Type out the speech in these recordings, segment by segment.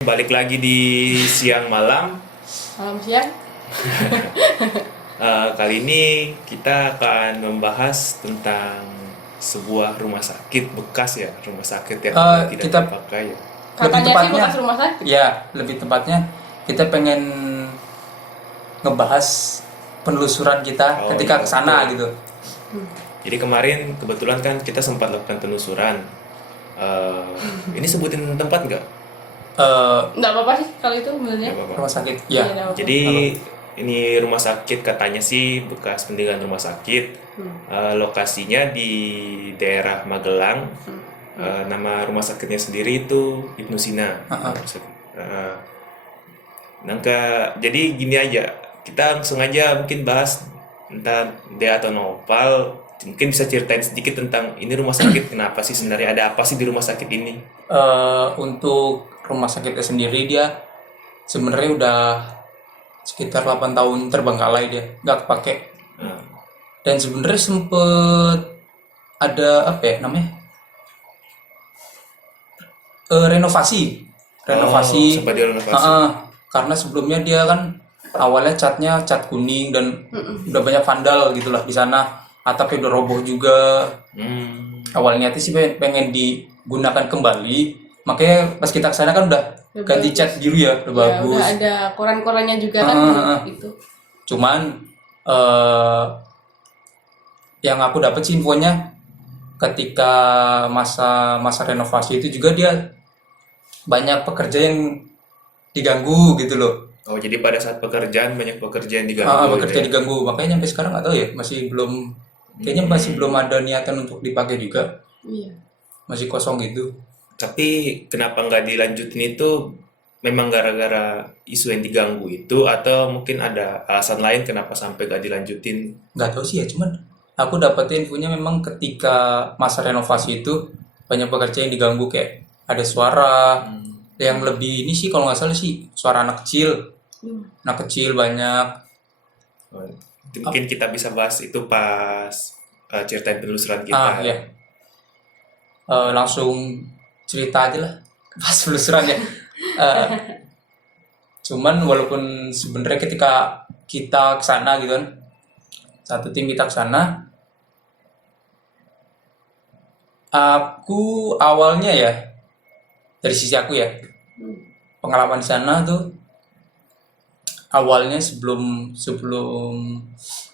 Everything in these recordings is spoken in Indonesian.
Balik lagi di siang malam. Malam siang. Kali ini kita akan membahas tentang sebuah rumah sakit bekas ya, rumah sakit yang sudah tidak Kita dipakai ya. Katanya sih tepatnya, bekas rumah sakit. ya lebih tepatnya kita pengen ngebahas penelusuran kita Oh, ketika iya, kesana betul. gitu. Jadi kemarin kebetulan kan kita sempat lakukan penelusuran. Ini sebutin tempat nggak? Eh, Enggak apa-apa sih kalau itu sebenarnya. Nggak apa-apa. Rumah sakit, Iya, ya. nggak apa-apa. Jadi ini rumah sakit katanya sih bekas pendirian rumah sakit. Lokasinya di daerah Magelang. Nama rumah sakitnya sendiri itu Ibnu Sina. Uh, jadi gini aja, kita langsung aja mungkin bahas entah Dea atau Nopal mungkin bisa ceritain sedikit tentang ini rumah sakit kenapa sih sebenarnya, ada apa sih di rumah sakit ini? Untuk rumah sakitnya sendiri dia sebenarnya udah sekitar 8 tahun terbengkalai, dia nggak kepake. Nah, Dan sebenarnya sempet ada apa ya namanya, renovasi sempat direnovasi. Karena sebelumnya dia kan awalnya catnya cat kuning dan udah banyak vandal gitulah di sana, atapnya udah roboh juga. Awalnya sih pengen digunakan kembali, makanya pas kita kesana kan udah Udah ganti bagus. cat biru ya, udah Ya, bagus. udah ada koran-korannya juga kan gitu. Cuman yang aku dapat sih infonya ketika masa renovasi itu juga dia banyak pekerja yang diganggu gitu loh. Oh, jadi pada saat pekerjaan banyak pekerja yang diganggu Bekerja gitu ya? diganggu, makanya sampai sekarang nggak tahu ya, kayaknya masih belum ada niatan untuk dipakai juga, Iya. masih kosong gitu. Tapi kenapa nggak dilanjutin itu memang gara-gara isu yang diganggu itu atau mungkin ada alasan lain kenapa sampai nggak dilanjutin? Nggak tahu sih ya, cuman aku dapetin infonya memang ketika masa renovasi itu banyak pekerja yang diganggu, kayak ada suara yang lebih ini sih, kalau nggak salah sih suara anak kecil banyak. Oh, mungkin kita bisa bahas itu pas ceritain penelusuran kita. Ya. Langsung cerita aja lah pas penelusuran ya. Cuman walaupun sebenarnya ketika kita kesana gitu kan, satu tim kita kesana, aku awalnya ya, dari sisi aku ya, pengalaman di sana tuh awalnya sebelum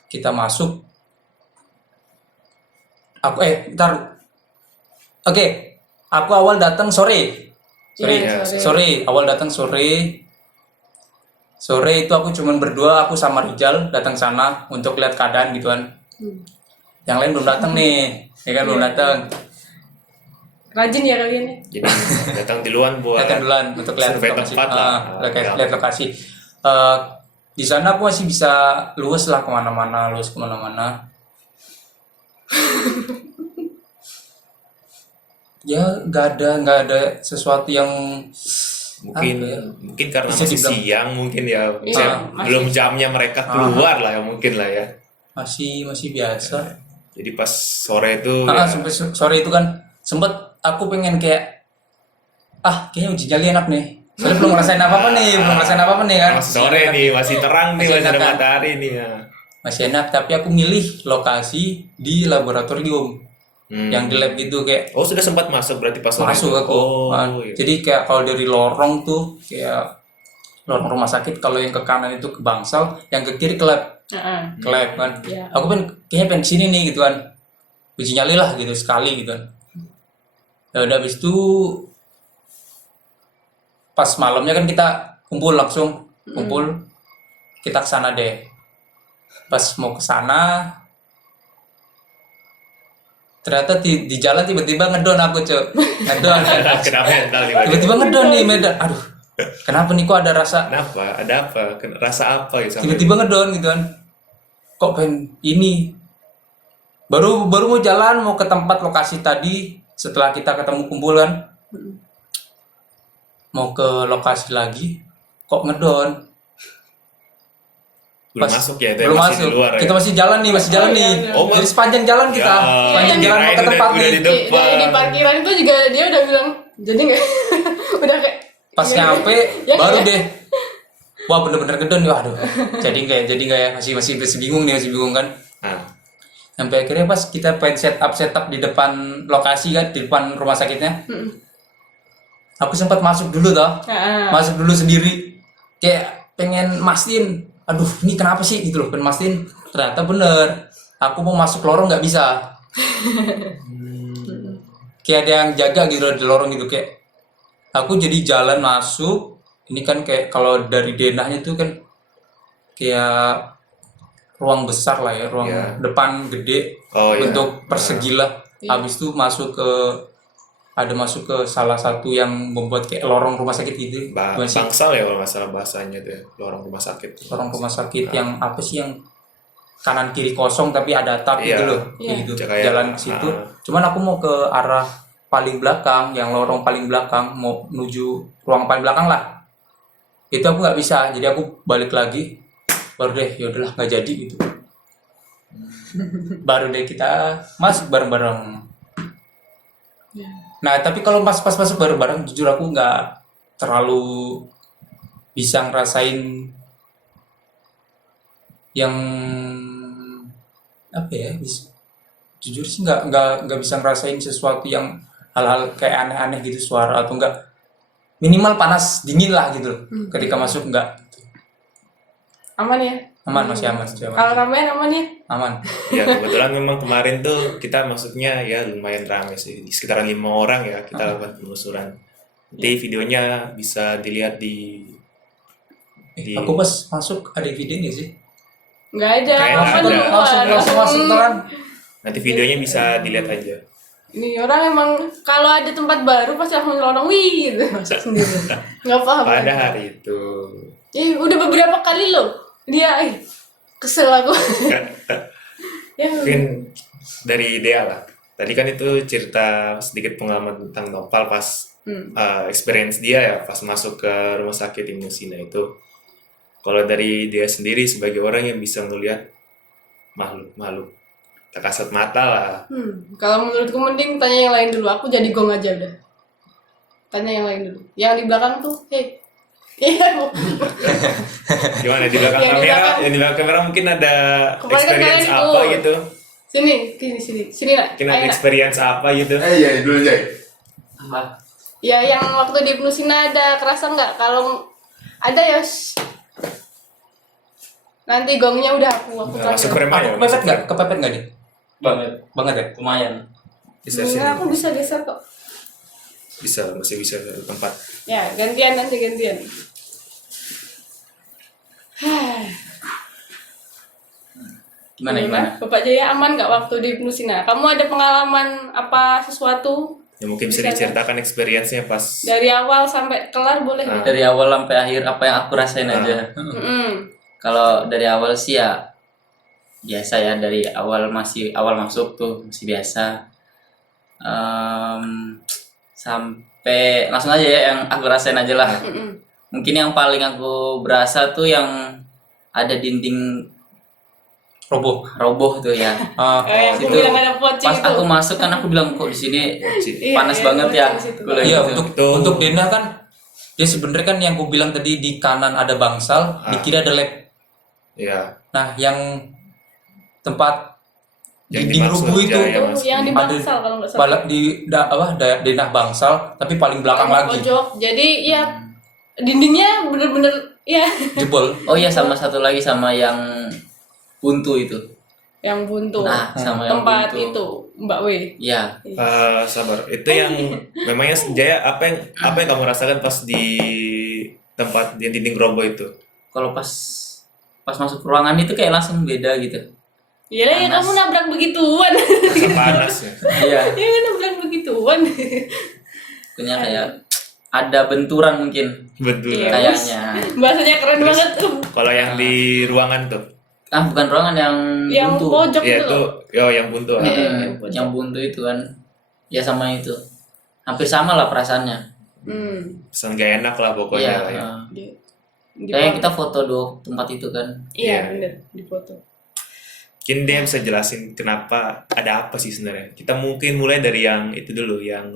kita masuk, aku aku awal datang sore. Iya, Awal datang sore itu aku cuman berdua, aku sama Rijal datang sana untuk lihat keadaan gitu kan. Yang lain belum datang nih, ya kan, belum datang. Rajin ya kalian ya. Jadi datang duluan buat Datang duluan untuk lihat survei lokasi. tempat lah. Lihat lokasi. Di sana aku masih bisa luas kemana-mana. Ya nggak ada sesuatu yang mungkin apa ya, mungkin karena bisa masih dibilang- siang mungkin ya. Iya, Belum jamnya mereka keluar lah ya mungkin lah ya. masih biasa. Jadi pas sore itu ya, Sampai sore itu kan sempet aku pengen kayak kayaknya uji nyali enak nih. Soalnya belum ngerasain apa-apa nih kan. masih sore nih, masih terang nih, Masih masih ada enak kan? matahari nih ya. Masih enak, tapi aku milih lokasi di laboratorium. Yang di lab gitu, kayak Oh, sudah sempat masuk berarti pas sore masuk itu? aku. Oh, iya. Jadi kayak kalau dari lorong tuh, kayak lorong rumah sakit, kalau yang ke kanan itu ke bangsal, yang ke kiri ke lab. Ke lab kan. Iya. Aku kayaknya pengen kesini nih gitu kan. Uji nyali lah gitu sekali gitu kan. Ya udah, habis itu pas malamnya kan kita langsung kumpul, kita kesana deh. Pas mau kesana, ternyata di jalan tiba-tiba ngedon aku, ngedon. Kenapa mental nih? Waduh? Tiba-tiba ngedon nih Medan. Aduh, kenapa nih, kok ada rasa Kenapa? Ada apa? Rasa apa ya sampai? tiba-tiba ngedon gitu kan. Kok pengen ini. Baru mau jalan mau ke tempat lokasi tadi, setelah kita ketemu kumpul kan. Mau ke lokasi lagi, kok ngedon. Belum masuk ya, itu Belum masih masuk. di luar ya. Kita masih jalan nih. iya. Oh, Jadi sepanjang jalan kita, Ya, sepanjang jalan mau ke kirain tempat udah nih. di depan. Di parkiran itu juga dia udah bilang jadi nggak udah kayak Pas nyampe baru deh, wah bener-bener gedon nih, waduh. Jadi nggak ya, masih bingung kan. Ah. Sampai akhirnya pas kita pengen setup di depan lokasi kan, di depan rumah sakitnya. Aku sempat masuk dulu toh, masuk dulu sendiri, kayak pengen mastiin, aduh ini kenapa sih gitu loh, pengen mastiin. Ternyata bener, aku mau masuk lorong nggak bisa. Kayak ada yang jaga gitu loh di lorong gitu, kayak aku jadi jalan masuk. Ini kan kayak kalau dari denahnya tuh kan kayak ruang besar lah ya, ruang depan gede, bentuk persegi lah. Habis itu masuk ke salah satu yang membuat kayak lorong rumah sakit gitu. Bangsal ya kalau nggak salah bahasanya tuh, lorong rumah sakit. Lorong rumah sakit yang apa sih, yang kanan kiri kosong tapi ada atap gitu loh, gitu. Jalan ke situ. Cuman aku mau ke arah paling belakang, yang lorong paling belakang, mau menuju ruang paling belakang lah. Itu aku nggak bisa, jadi aku balik lagi. Baru deh, yaudahlah nggak jadi gitu. Baru deh kita masuk bareng-bareng. Nah tapi kalau pas masuk bareng-bareng, jujur aku nggak terlalu bisa ngerasain yang apa ya, jujur sih nggak bisa ngerasain sesuatu yang hal-hal kayak aneh-aneh gitu, suara atau enggak, minimal panas dingin lah gitu loh. Ketika masuk enggak aman ya, masih aman. kalau ramean aman ya, Aman. Ya kebetulan memang kemarin tuh kita masuknya ya lumayan ramai sih, di sekitaran 5 orang ya kita lakukan penelusuran. Nanti videonya bisa dilihat di Aku pas masuk ada videonya sih. nggak ada, Kayak aman nggak ada. duluan. Langsung masuk kan. nanti videonya bisa dilihat aja. Ini orang emang kalau ada tempat baru pasti langsung nyelonong, wih gitu, masuk sendiri. Nggak paham. Pada hari itu Udah beberapa kali loh dia, kesel aku. Ya, mungkin dari Dea lah. Tadi kan itu cerita sedikit pengalaman tentang Nopal pas experience dia ya pas masuk ke rumah sakit Ibnu Sina itu. Kalau dari dia sendiri sebagai orang yang bisa melihat makhluk tak kasat mata lah. Kalau menurutku mending tanya yang lain dulu. Aku jadi gong aja udah. Tanya yang lain dulu. Yang di belakang tuh, hey. Iya. Gimana di belakang Yang di kamera? belakang. Yang di belakang kamera mungkin ada Kemarin kan experience kalian apa ikut. gitu? Sini nak. Mungkin ada Ayo, nak. experience apa gitu? Iya dulu Jay. Ya yang waktu di Ibnu Sina ada kerasa nggak? Kalau ada ya, nanti gongnya udah aku Masuk terakhir. rem aja. Kepepet nggak nih? Banget ya. Lumayan. Bisa sini. Aku bisa geser kok. Masih bisa dari tempat. Ya gantian. Gimana? Bapak Jaya aman nggak waktu di Ibnu Sina? Kamu ada pengalaman apa sesuatu Ya mungkin bisa diceritakan experience-nya pas dari awal sampai kelar boleh? Dari awal sampai akhir apa yang aku rasain aja. Kalau dari awal sih ya biasa ya, dari awal masuk tuh masih biasa. Sampai langsung aja ya yang aku rasain aja lah. Mungkin yang paling aku berasa tuh yang ada dinding roboh tuh ya. Aku Situ, bilang ada pocing pas itu. aku masuk kan aku bilang kok di sini panas banget ya. pocing situ. Aku bilang Iya, gitu. untuk Dena kan dia sebenarnya kan yang aku bilang tadi, di kanan ada bangsal, di kiri ada lab. ya Nah, yang tempat yang dinding dimaksud, rubuh itu ya, Oh, yang di bangsal kalau nggak salah. balap di denah bangsal, tapi paling belakang lagi Pojok. Jadi ya dindingnya bener-bener ya jebol. Oh iya, sama satu lagi sama yang buntu itu. yang buntu. Nah, sama yang Tempat buntu. itu Mbak W. Iya. sabar. Itu yang memangnya Jaya apa yang kamu rasakan pas di tempat yang dinding roboh itu? Kalau pas masuk ruangan itu kayak langsung beda gitu. Iya lah ya, Panas. kamu nabrak begituan. Rasa panas ya. Iya. Ya nabrak begituan. Punya kayak ada benturan mungkin Betul. Iya. kayaknya. Bahasanya keren banget tuh. Kalau yang di ruangan tuh, Bukan ruangan yang Yang buntu. pojok ya itu itu, loh. yang buntu. Yang buntu itu kan. Ya sama itu. Hampir sama lah perasaannya. Pesan gak enak lah pokoknya. Iya. lah ya. Di Kayak kita foto tempat itu kan. Iya Iya. bener di foto. Mungkin dia bisa jelasin kenapa, ada apa sih sebenarnya. Kita mungkin mulai dari yang itu dulu, yang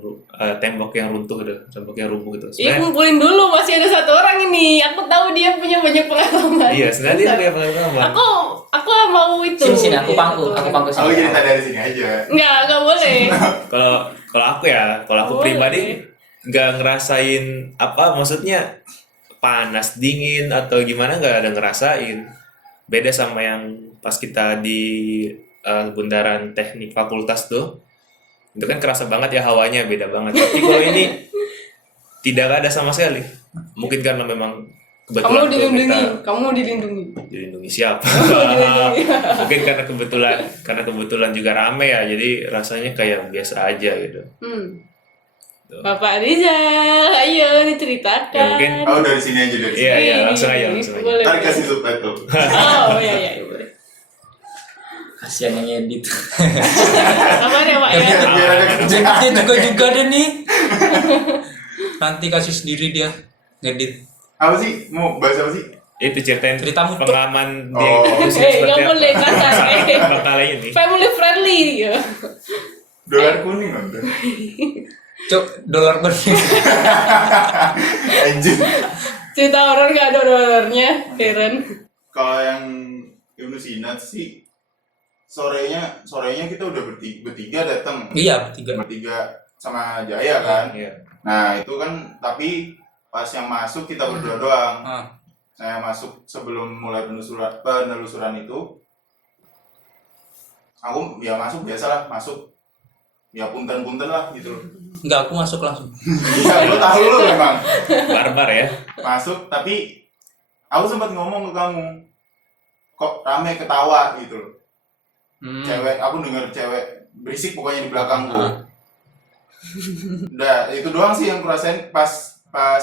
tembok yang runtuh tuh, tembok yang rubuh itu. Iya, Sebenarnya, kumpulin dulu, masih ada satu orang ini. Aku tahu dia punya banyak pengalaman. iya, sebenarnya dia punya pengalaman. Aku mau itu. Sini aku pangku Satu. sini. cerita dari sini aja. Nggak boleh. Kalau aku ya, kalau aku Boleh. pribadi nggak ngerasain apa, maksudnya panas, dingin atau gimana, nggak ada ngerasain. Beda sama yang pas kita di bundaran teknik fakultas tuh, itu kan kerasa banget ya hawanya, beda banget. Tapi kalau ini tidak ada sama sekali. Mungkin karena memang kebetulan Kamu tuh dilindungi. kita Kamu dilindungi. dilindungi siapa? Dilindungi. Mungkin karena kebetulan juga rame ya, jadi rasanya kayak biasa aja gitu. Tuh. Bapak Rizal, ayo diceritakan. Ya, mungkin- Dari sini aja dari sini. Iya, Ih, langsung aja. boleh. Ntar kasih subtitle. Oh, iya, boleh. Kasihan yang edit. Apa ya, Pak ya? Biar ada kerjaan. Dia juga deh nih. Nanti kasih sendiri dia ngedit. Apa sih? Mau bahas apa sih? Itu ceritain Ceritamu, Cuk. pengalaman dia Oh. itu Nggak boleh kasar. bakal ini. Family friendly ya. Dolar kuning loh. Cuk, dolar kuning. Anjir. Cerita orang nggak ada dolarnya, Heran. Kalau yang Ibnu Sina sih sorenya kita udah bertiga datang. Iya, bertiga. Bertiga sama Jaya kan. Iya. Nah, itu kan tapi pas yang masuk kita berdua doang. Ah. Saya masuk sebelum mulai penelusuran itu. Aku ya masuk biasalah, masuk ya punten-punten lah gitu loh. Enggak, aku masuk langsung. Iya, lo tahu lo memang. Barbar ya. Masuk tapi aku sempat ngomong ke kamu, kok rame ketawa gitu loh. Cewek, aku dengar cewek berisik pokoknya di belakangku. Udah, itu doang sih yang kurasain pas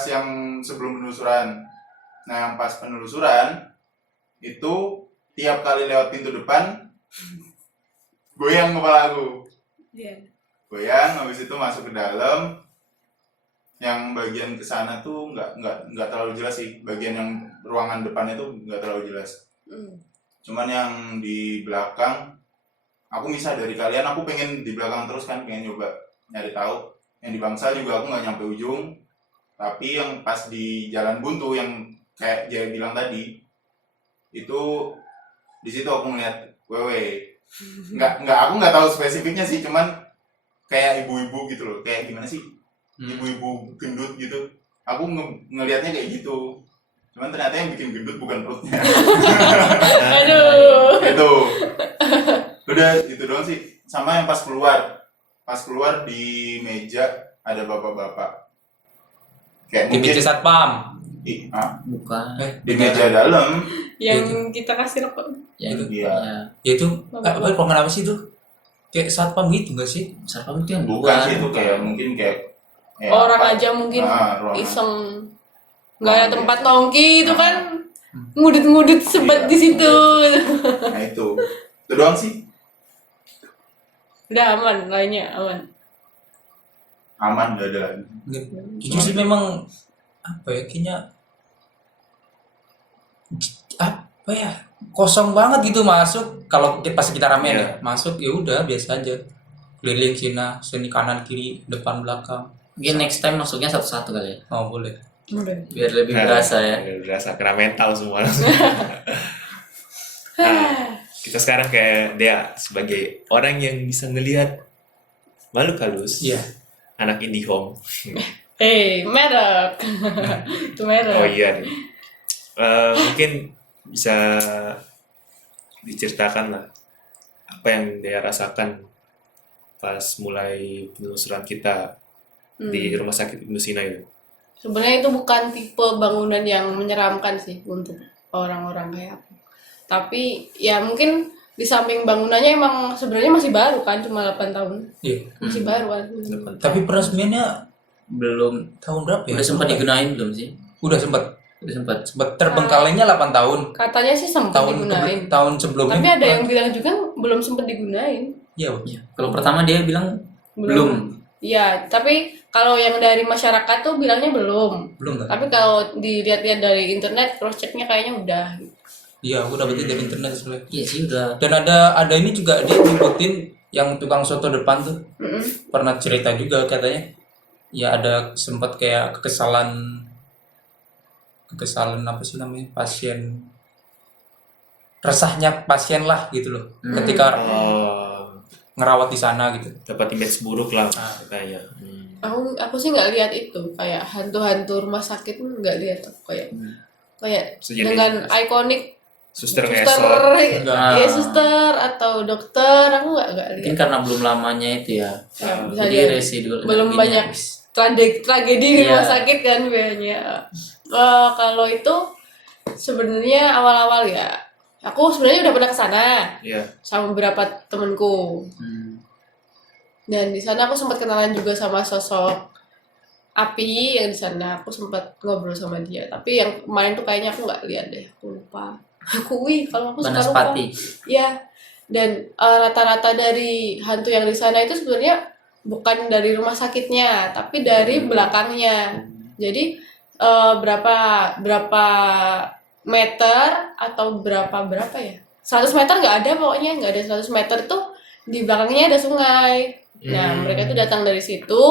yang sebelum penelusuran. Nah, yang pas penelusuran itu tiap kali lewat pintu depan goyang kepala aku. Iya. Goyang, habis itu masuk ke dalam. Yang bagian ke sana tuh nggak terlalu jelas sih. Bagian yang ruangan depannya tuh nggak terlalu jelas. Cuman yang di belakang, aku misah dari kalian. Aku pengen di belakang terus kan, pengen nyoba nyari tahu. Yang di Bangsal juga aku nggak nyampe ujung. Tapi yang pas di Jalan Buntu yang kayak Jaya bilang tadi, itu di situ aku ngeliat wewe. Aku nggak tahu spesifiknya sih, cuman kayak ibu-ibu gitu loh. Kayak gimana sih? Ibu-ibu gendut gitu. Aku ngelihatnya kayak gitu. Cuman ternyata yang bikin gendut bukan perutnya. Aduh. Itu. Udah itu doang sih. Sama yang pas keluar di meja ada bapak-bapak. Kayak Di meja satpam. Bukan. di meja dalam. Yang kita kasih rokok. Yang Iya. Ya itu apa ruangan apa sih itu? Kayak satpam gitu enggak sih? Satpam itu yang Bukan sih, itu kayak mungkin kayak Orang apa? aja mungkin Ruangan. iseng. Nggak ada Oh, tempat iya. nongki itu kan. Ngudut-ngudut sebat Iya. di situ. Nah itu doang sih. Udah aman, lainnya aman. Aman, gak ada lagi. Jujur sih memang apa ya, kayaknya apa ya, kosong banget gitu masuk. Kalau pas kita ramean Iya. ya masuk, ya udah biasa aja, keliling sini kanan kiri depan belakang. Mungkin next time masuknya satu-satu kali ya. Oh boleh. Udah. Biar lebih berasa ya. Berasa kena mental semua. Nah, kita sekarang kayak Dea sebagai orang yang bisa ngelihat makhluk halus. Iya. Anak IndiHome. Merek. Itu merek. Oh iya. Mungkin bisa diceritakan lah apa yang dia rasakan pas mulai penelusuran kita di rumah sakit Ibnu Sina itu. Sebenarnya itu bukan tipe bangunan yang menyeramkan sih untuk orang-orang kayak aku. Tapi ya mungkin di samping bangunannya emang sebenarnya masih baru kan, cuma 8 tahun. Iya. Masih baru kan. Tapi peresmiannya Belum. tahun berapa ya? Udah sempat digunain belum sih? Udah sempat terbengkalainya 8 tahun. Katanya sih sempat digunain. Tahun sebelumnya. Tapi ada yang bilang juga belum sempat digunain. Iya. Kalau pertama dia bilang belum. Iya, tapi kalau yang dari masyarakat tuh bilangnya belum. Belum kan? Tapi kalau dilihat-lihat dari internet, cross checknya kayaknya udah. Iya, aku dapetin dari internet sebenarnya. Iya sih udah. Dan ada ini juga dia nyebutin yang tukang soto depan tuh pernah cerita juga katanya. Ya ada sempat kayak kekesalan apa sih namanya, pasien, resahnya pasien lah gitu loh, ketika ngerawat di sana gitu. Dapat image buruk lah katanya. Aku sih nggak lihat itu kayak hantu-hantu rumah sakit, nggak lihat aku kayak Sejenis. dengan ikonik Suster suster, ngesot. ya suster atau dokter, aku nggak Mungkin lihat. karena belum lamanya itu ya. Ya, bisa Jadi jadi. residual Belum energinya banyak habis. tragedi di Iya. rumah sakit kan biasanya. Kalau itu sebenarnya awal-awal ya, aku sebenarnya udah pernah kesana Iya. sama beberapa temenku, dan di sana aku sempat kenalan juga sama sosok Api yang di sana. Aku sempat ngobrol sama dia, tapi yang kemarin tuh kayaknya aku nggak lihat deh, aku lupa. Kalau aku suka lupa. Banaspati. Ya, dan rata-rata dari hantu yang di sana itu sebenarnya bukan dari rumah sakitnya, tapi dari belakangnya. Jadi berapa meter atau berapa ya? 100 meter nggak ada, pokoknya nggak ada 100 meter tuh di belakangnya ada sungai. Nah, mereka tuh datang dari situ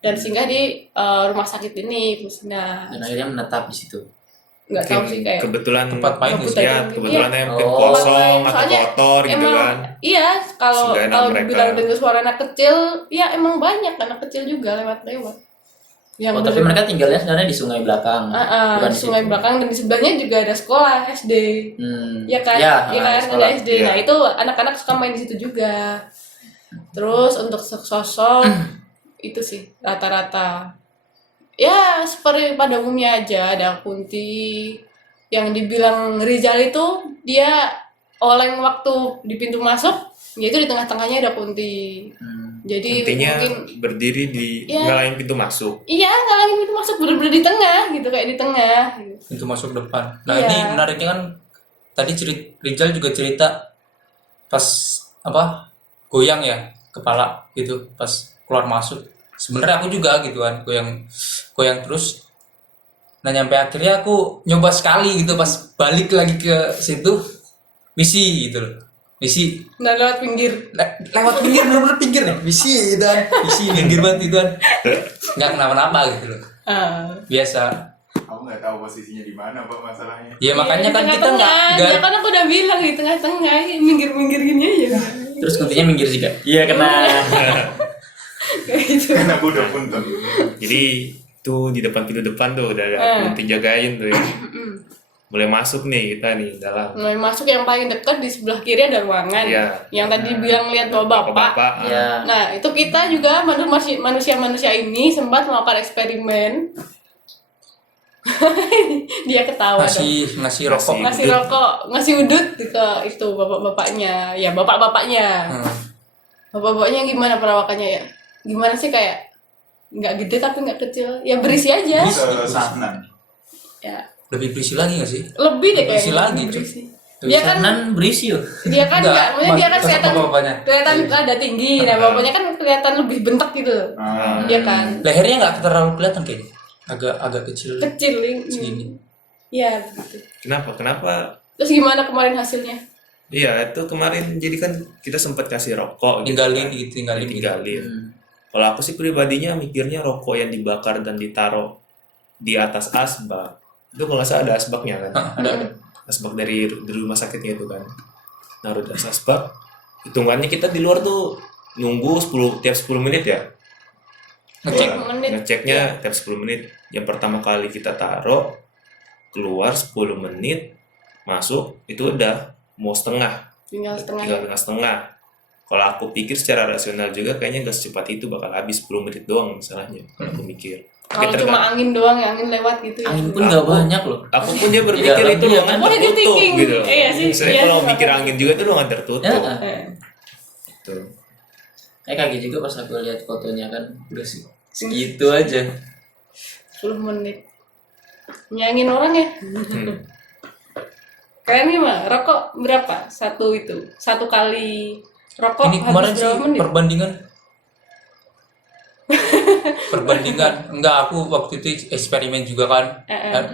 dan singgah di rumah sakit ini, Pusina. Dan akhirnya menetap di situ. Nggak tahu sih kayak kebetulan tempat main Ngebut gitu. aja. ya kebetulan Iya. mungkin Oh. kosong atau Soalnya kotor gitu emang kan. iya, kalau Sehingga anak kalau mereka- dibilang dengar suara anak kecil, ya emang banyak anak kecil juga lewat yang Oh, tapi mereka tinggalnya sebenarnya di sungai belakang. Bukan di sungai situ. belakang, dan di sebelahnya juga ada sekolah SD. Ya kan? Ya, Ya kan, sekolah. ada SD. Iya. Nah, itu anak-anak suka main di situ juga. Terus untuk sosok itu sih rata-rata ya seperti pada umumnya aja, ada Kunti. Yang dibilang Rizal itu dia oleng waktu di pintu masuk, yaitu di tengah-tengahnya ada Kunti. Jadi Intinya mungkin berdiri di Iya. ngalahin pintu masuk. iya, ngalangin pintu masuk bener-bener di tengah gitu, kayak di tengah. Pintu masuk depan. Nah, Iya. ini menariknya kan tadi Rizal juga cerita pas apa goyang ya kepala gitu pas keluar masuk. Sebenarnya aku juga gitu kan, goyang terus. Nah, nyampe akhirnya aku nyoba sekali gitu, pas balik lagi ke situ misi gitu loh. Misi Dan lewat pinggir. lewat pinggir, bener-bener pinggir nih. Misi gitu kan. Misi pinggir banget gitu kan. Nggak kenapa-napa gitu loh. Biasa. Aku nggak tahu posisinya di mana Pak masalahnya. Ya makanya Iya, kan di kita tengah-tengah. Ya kan aku udah bilang di tengah-tengah, minggir-minggir gini aja. Terus kuntinya minggir juga. Iya kena. Kayak gitu. Kan aku udah punten. Jadi tuh di depan pintu depan tuh udah ada kunti jagain tuh ya. Mulai masuk nih kita nih dalam. Mulai masuk yang paling dekat di sebelah kiri ada ruangan. Iya. Yang tadi bilang lihat bapak-bapak. Bapak. Ya. Nah, itu kita juga manusia-manusia ini sempat melakukan eksperimen. Dia ketawa dong. ngasih rokok. Ngasih rokok, ngasih udut ke itu bapak-bapaknya. Ya, bapak-bapaknya. Bapak-bapaknya gimana perawakannya ya? Gimana sih, kayak nggak gede tapi nggak kecil. Ya berisi aja. Ke sana. Ya, Lebih berisi lagi nggak sih? lebih deh Berisi kayaknya. lagi, Berisi. Cuy. Dia kan Kanan berisi yuk. dia kan Enggak, nggak, maksudnya dia kan tetap kelihatan bapak-bapaknya. kelihatan ada tinggi. Nah, bapaknya kan kelihatan lebih bentak gitu. Dia kan Lehernya nggak terlalu kelihatan kayaknya. Agak kecil kecil segini. Iya, gitu. Kenapa? Terus gimana kemarin hasilnya? Iya, itu kemarin jadi kan kita sempat kasih rokok gitu Tinggalin kan. gitu, tinggalin. Ditinggalin. Kalau aku sih pribadinya mikirnya rokok yang dibakar dan ditaruh di atas asbak. Itu kalau nggak salah ada asbaknya kan. Ada. Asbak dari rumah sakitnya itu kan. Naruh di atas asbak. Hitungannya kita di luar tuh nunggu tiap 10 menit ya. Ngecek. Nah, menit. ngeceknya tiap 10 menit. Yang pertama kali kita taruh, keluar 10 menit, masuk, itu udah mau setengah. Tinggal setengah. Tinggal setengah. Kalau aku pikir secara rasional juga kayaknya nggak secepat itu, bakal habis 10 menit doang masalahnya. Kalau aku mikir. Tapi Kalau cuma angin doang, ya, angin lewat gitu ya. Angin pun nggak banyak loh. aku pun dia berpikir Iya, itu iya. ruangan Positive tertutup thinking. gitu. Iya sih, Saya iya kalau sih, mikir makanya. angin juga itu ruangan tertutup. Ya. Tuh. Kaget juga pas aku lihat fotonya kan udah sih segitu aja. 10 menit. Nyangin orang ya. Kalian gimana? Rokok berapa? Satu kali rokok Ini kemarin habis sih berapa menit? perbandingan enggak, aku waktu itu eksperimen juga kan.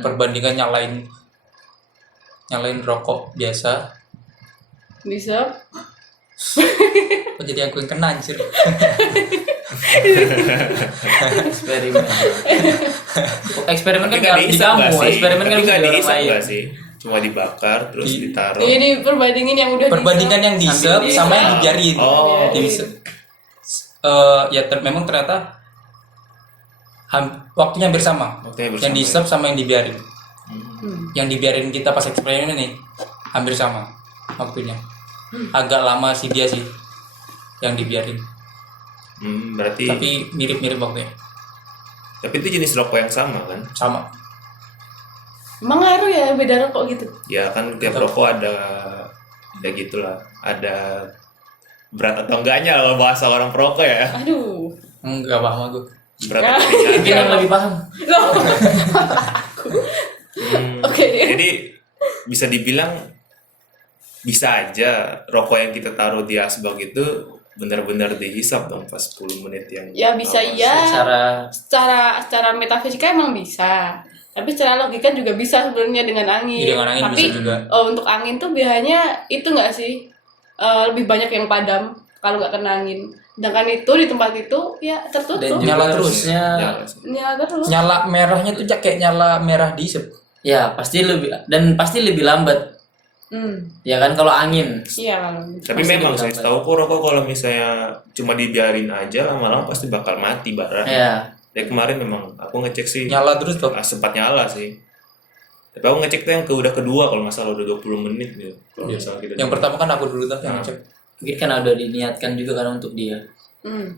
Perbandingan nyalain nyalain rokok biasa. Bisa. Kok jadi aku yang kena anjir. Eksperimen. Eksperimen kan Tapi nggak harus di dihisap nggak kamu, sih? eksperimen kan Tapi bisa nggak di orang dihisap lain. nggak sih? Cuma dibakar terus Di- ditaruh. Jadi perbandingin yang udah Perbandingan yang diisep Sambil sama yang diisep. dibiarin. Oh. Diisep. Ya memang ternyata waktunya hampir sama. Waktunya bersama Yang diisep ya. sama yang dibiarin. Hmm. Yang dibiarin kita pas eksperimen ini hampir sama waktunya. Agak lama sih dia sih yang dibiarin. Berarti Tapi mirip-mirip waktunya. tapi itu jenis rokok yang sama kan? Sama. Emang ngaruh ya beda rokok gitu? Ya kan tiap Betul. rokok ada gitulah, ada berat atau enggaknya kalau bahasa orang perokok ya. Aduh. Enggak paham aku. Berat Ya. atau ringan. Mungkin yang lebih paham. Loh. Hmm, Oke. Jadi bisa dibilang bisa aja rokok yang kita taruh di asbak itu benar-benar dihisap dong pas 10 menit yang Ya bisa awal. iya. Secara Secara metafisika emang bisa. Tapi secara logika juga bisa sebenarnya dengan angin. Iya, dengan angin Tapi bisa juga. untuk angin tuh biasanya itu nggak sih lebih banyak yang padam kalau nggak kena angin. Sedangkan itu di tempat itu ya dan tertutup. juga Nyala terus. harusnya Nyala sih. Nyala terus. Nyala merahnya tuh kayak nyala merah diisep. ya pasti lebih lambat. Ya kan kalau angin. Iya kalau. Tapi Pasti memang lebih saya lambat. tahu kok rokok kalau misalnya cuma dibiarin aja lama-lama pasti bakal mati bara. Ya. Dari kemarin memang aku ngecek sih Nyala terus tuh. sempat nyala sih. Tapi aku ngecek tuh yang udah kedua kalau nggak salah udah 20 menit gitu. Kalau Iya. misalnya kita Yang pertama kan aku dulu tuh yang Nah. ngecek. Mungkin kan udah diniatkan juga kan untuk dia. Hmm.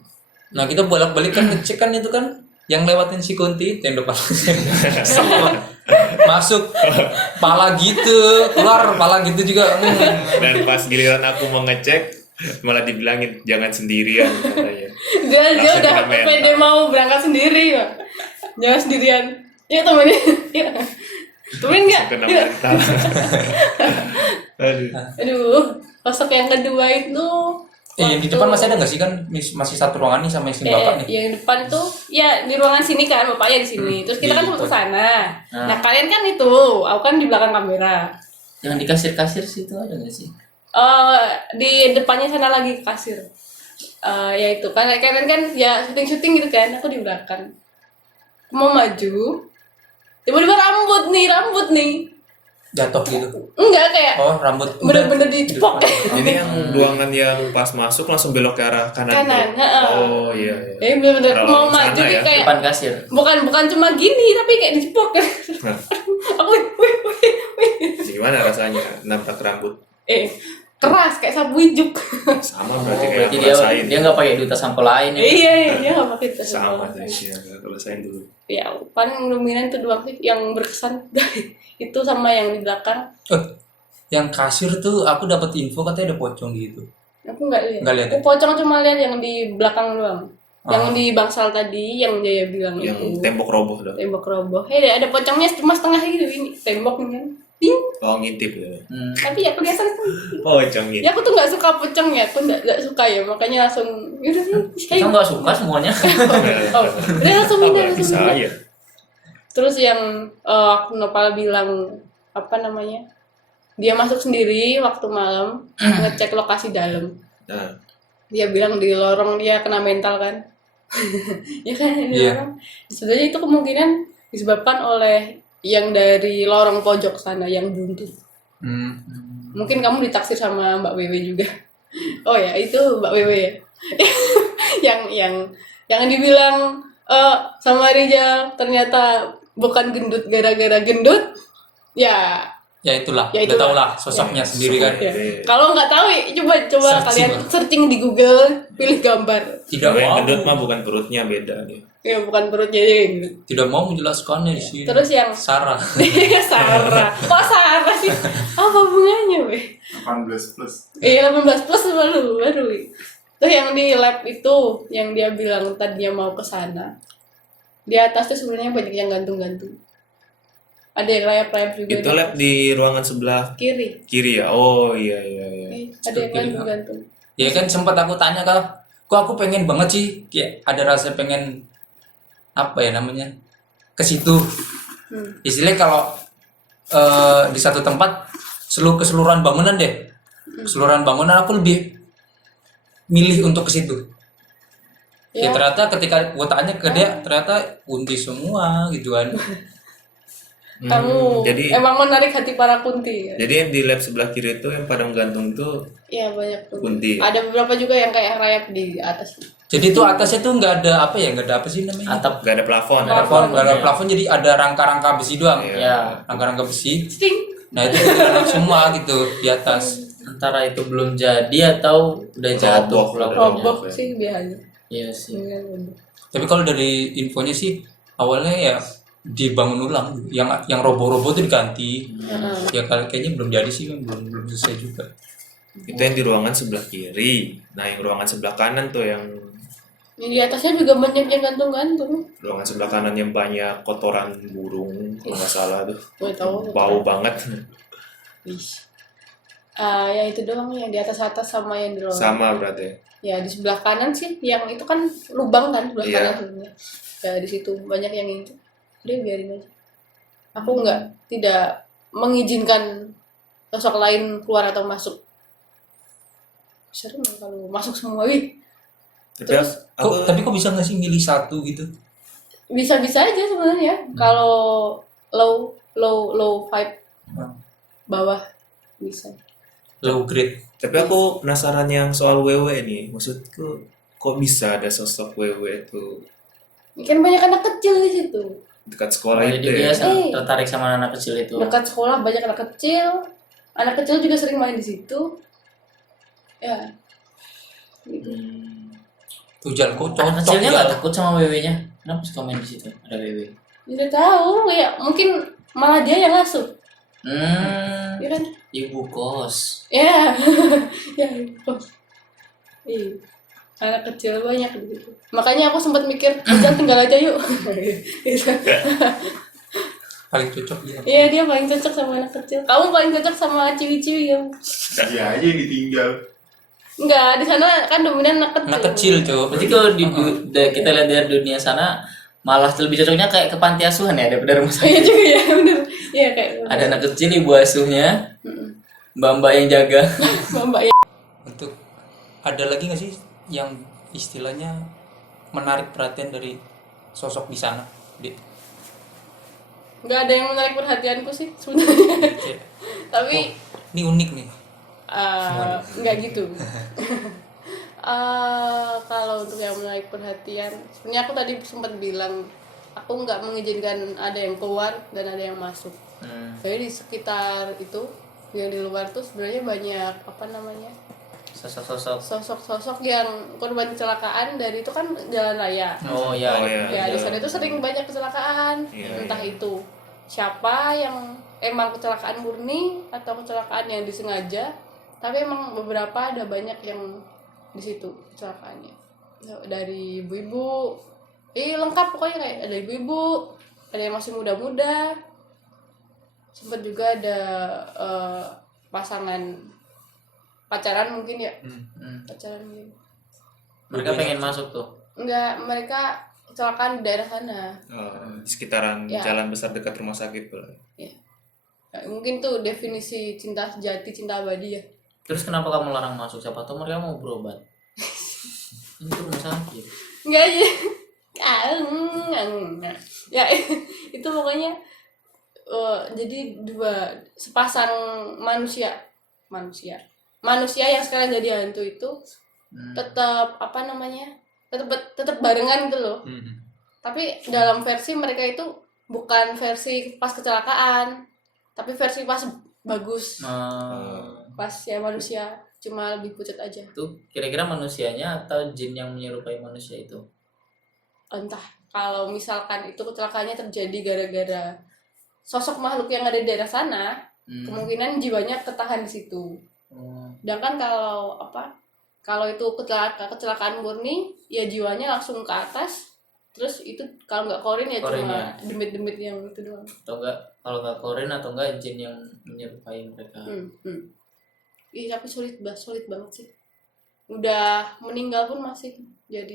Nah kita bolak-balik kan ngecek kan itu kan yang lewatin si Kunti itu yang depan. Masuk pala gitu, keluar pala gitu juga. Dan pas giliran aku mau ngecek malah dibilangin jangan sendirian katanya. Dia Langsung udah kena mental. pede mau berangkat sendiri ya. Jangan sendirian. Ya temenin. Ya. Temenin nggak? Kena Ya. mental. Aduh. Aduh, sosok yang kedua itu Yang di depan masih ada nggak sih kan masih satu ruangan nih sama istri bapak nih. yang depan tuh ya di ruangan sini kan bapaknya di sini. Terus kita kan Di mau ke depan. sana. Nah. Nah, kalian kan itu, aku kan di belakang kamera. Yang di kasir-kasir situ ada nggak sih? Di depannya sana lagi kasir. Ya itu kan kalian kan ya syuting-syuting gitu kan, aku di belakang. Mau maju. Tiba-tiba rambut nih. Jatuh gitu. Enggak kayak Oh rambut. bener-bener dicepok. Ini yang ruangan yang pas masuk langsung belok ke arah kanan. Kanan, tuh. heeh. Oh iya iya. Ya bener-bener Arah mau sana maju ya? kayak Depan kasir. bukan cuma gini tapi kayak dicepok. Nah, Aku wih. gimana rasanya nabrak rambut? Keras kayak sapu ijuk. Sama berarti kayak Berarti aku dia rasain. dia nggak pakai duta sampo lain ya. Iya, dia nggak pakai tas. Sama sih ya, kalau rasain dulu. Ya, paling dominan itu doang sih yang berkesan. Itu sama yang di belakang. Yang kasir tuh aku dapat info katanya ada pocong gitu. Aku nggak lihat. Nggak lihat, Aku pocong cuma lihat yang di belakang doang. Yang Ah. di bangsal tadi yang Jaya bilang Yang itu. tembok roboh dong. Tembok roboh. Ada pocongnya cuma setengah gitu ini tembok ini kan. Ding. Oh ngintip ya. Tapi ya kelihatan. Pocong gitu. Ya aku tuh nggak suka pocong ya. Aku nggak suka ya. Makanya langsung. Yaudah, Kita nggak suka semuanya. Oh, udah langsung pindah, Apa langsung bisa pindah. ya? Terus yang aku Nopal bilang apa namanya? Dia masuk sendiri waktu malam ngecek lokasi dalam. Nah, Dia bilang di lorong dia kena mental kan. Ya kan di Iya. lorong. Sebenarnya itu kemungkinan disebabkan oleh yang dari lorong pojok sana yang buntu. Mungkin kamu ditaksir sama Mbak Wewe juga. Oh ya, itu Mbak Wewe ya. yang dibilang sama Rijal ternyata bukan gendut gara-gara gendut. Ya itulah. Ya Udah itulah. tau lah sosoknya sendiri kan. Ya. Kalau nggak tahu, coba Searching kalian lah. searching di Google, pilih gambar. Tidak kalau yang mau. gendut mah bukan perutnya beda nih. Ya bukan perutnya dia yang gendut. Tidak mau menjelaskannya di sini. Terus yang Sarah. Sarah. Kok Sarah sih? Apa hubungannya, weh? 18 plus. Iya 18 plus baru. Tuh yang di lab itu yang dia bilang tadinya mau ke sana. Di atas tuh sebenarnya banyak yang gantung-gantung. Ada yang layap-layap juga. Itu di lab di ruangan sebelah kiri. kiri ya. Oh iya iya iya. Ada yang Kiri, gantung-gantung. Ya kan sempat aku tanya kok aku pengen banget sih kayak ada rasa pengen apa ya namanya ke situ. Istilahnya kalau di satu tempat keseluruhan bangunan deh. Keseluruhan bangunan aku lebih milih untuk ke situ. Ya ternyata ketika gua tanya ke dia ternyata kunti semua gitu kan. Kamu jadi emang menarik hati para kunti ya? jadi yang di lab sebelah kiri itu yang padang gantung itu Iya banyak kunti. kunti. Ada beberapa juga yang kayak rayap di atas. Jadi itu atasnya tuh nggak ada apa ya, nggak ada apa sih namanya? Atap. Gak ada plafon. Nggak ada plafon, jadi ada rangka-rangka besi doang. Iya. Ya, Rangka-rangka besi. Sting. Nah itu kuntilanak semua gitu di atas. antara itu belum jadi atau udah jatuh Roboh. Roboh sih biasanya. Iya sih. Iya, roboh. Tapi kalau dari infonya sih awalnya ya dibangun ulang, yang roboh-roboh itu diganti. Ya kayaknya belum jadi sih, kan belum selesai juga. Itu yang di ruangan sebelah kiri. Nah, yang ruangan sebelah kanan tuh yang Yang di atasnya juga banyak yang gantung-gantung. ruangan sebelah kanan yang banyak kotoran burung kalau nggak salah tuh. Gue tahu. Bau banget. Ya itu doang yang di atas-atas sama yang di ruangan. Sama berarti. Ya di sebelah kanan sih, yang itu kan lubang kan sebelah Iya. kanan sebenarnya. Ya di situ banyak yang itu. Dia biarin aja. Aku tidak mengizinkan sosok lain keluar atau masuk. Serem kalau masuk semua, wih. Tapi aku Tapi kok bisa nggak sih milih satu gitu? Bisa-bisa aja sebenarnya. Kalau low vibe bawah bisa. Low grade. tapi aku penasaran yang soal WW nih. Maksudku kok bisa ada sosok WW itu Kan banyak anak kecil di situ. dekat sekolah Jadi itu dia ya? tertarik sama anak kecil itu. Dekat sekolah banyak anak kecil. Anak kecil juga sering main di situ. Ya. Gitu. Tuh Jal, kok Anak cocok kecilnya nggak Jal. takut sama WW-nya? Kenapa suka main di situ? Ada WW. Tidak tahu ya, mungkin malah dia yang ngasuh. Ya kan? Ibu kos. Ya. Ya. Iya. Anak kecil banyak gitu. Makanya aku sempat mikir, jangan tinggal aja yuk. Gitu. Paling cocok dia. Iya, dia paling cocok sama anak kecil. Kamu paling cocok sama ciwi-ciwi ya? Dia aja yang ditinggal. Enggak, di sana kan dominan anak kecil. Anak kecil coba. Berarti kalau kita lihat dari dunia sana malah lebih cocoknya kayak ke panti asuhan ya daripada rumah Iya sakit. juga ya, bener. Iya kayak Ada anak kecil ibu asuhnya, mbak-mbak yang jaga. Mbak ya. Untuk ada lagi nggak sih yang istilahnya menarik perhatian dari sosok di sana? Enggak ada yang menarik perhatianku sih sebenarnya. Kayak, Tapi ini unik nih. enggak gitu. Kalau untuk yang menarik perhatian, sebenarnya aku tadi sempat bilang aku nggak mengizinkan ada yang keluar dan ada yang masuk. Jadi di sekitar itu yang di luar tuh sebenarnya banyak apa namanya Sosok-sosok. sosok-sosok yang korban kecelakaan dari itu kan jalan raya. Oh ya. Oh, iya. Ya di sana itu sering banyak kecelakaan, Iya, entah iya. itu siapa yang emang kecelakaan murni atau kecelakaan yang disengaja. Tapi emang beberapa ada banyak yang di situ kecelakaannya. Dari ibu-ibu, lengkap pokoknya, kayak ada ibu-ibu, ada yang masih muda-muda. Sempat juga ada pasangan pacaran mungkin ya, pacaran mungkin. Mereka pengen masuk tuh. Enggak, mereka kecelakaan di daerah sana. Di sekitaran Ya. jalan besar dekat rumah sakit pula. Ya, mungkin tuh definisi cinta sejati, cinta abadi ya. Terus kenapa kamu larang masuk? Siapa tahu mereka mau berobat. Ini tuh rumah sakit. Enggak aja. Ya itu pokoknya jadi dua sepasang manusia yang sekarang jadi hantu itu tetap apa namanya tetap barengan gitu loh. Tapi dalam versi mereka itu bukan versi pas kecelakaan, tapi versi pas bagus, pas ya manusia, cuma lebih pucat aja. Tuh kira-kira manusianya atau jin yang menyerupai manusia itu? Entah, kalau misalkan itu kecelakaannya terjadi gara-gara sosok makhluk yang ada di daerah sana, kemungkinan jiwanya tertahan di situ. Sedangkan kalau itu kecelakaan murni, ya jiwanya langsung ke atas. Terus itu kalau nggak korin ya cuma demit-demit yang itu doang. Atau enggak, kalau nggak korin atau enggak jin yang menyerupai mereka. Ih, tapi sulit banget sih. Udah meninggal pun masih jadi.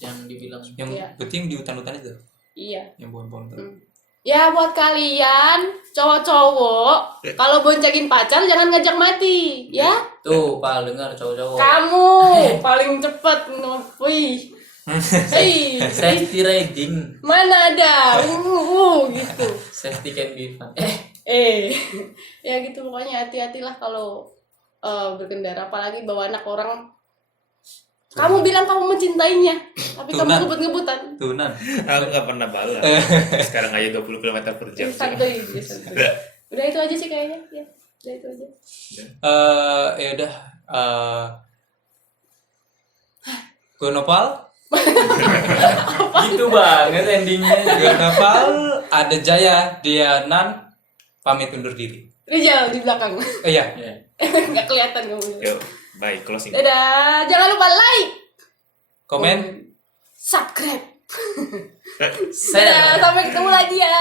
Yang dibilang Yang Iya. berarti yang di hutan-hutan itu, Iya. yang pohon-pohon itu. Ya buat kalian cowok-cowok, kalau boncengin pacar jangan ngajak mati, ya. Tuh, Pal, dengar cowok-cowok. Kamu paling cepet ngopi. Hei, Safety riding. mana ada? Gitu. Safety can be fun. Ya gitu pokoknya hati-hatilah kalau berkendara, apalagi bawa anak orang. Kamu bilang kamu mencintainya, tapi kamu Tunan. ngebut-ngebutan. Tunan. Aku nggak pernah balap. Sekarang aja 20 km per jam. Santuy, santuy. Udah itu aja sih kayaknya, ya. Udah itu aja. Ya udah. Gue Nopal. Gitu banget endingnya. Gue Nopal. Ada Jaya, Dianan. Pamit undur diri. Rizal di belakang. Iya. Nggak kelihatan kamu. Yuk, bye, closing. Dadah, jangan lupa like, Komen. subscribe. Share. Dadah, sampai ketemu lagi ya.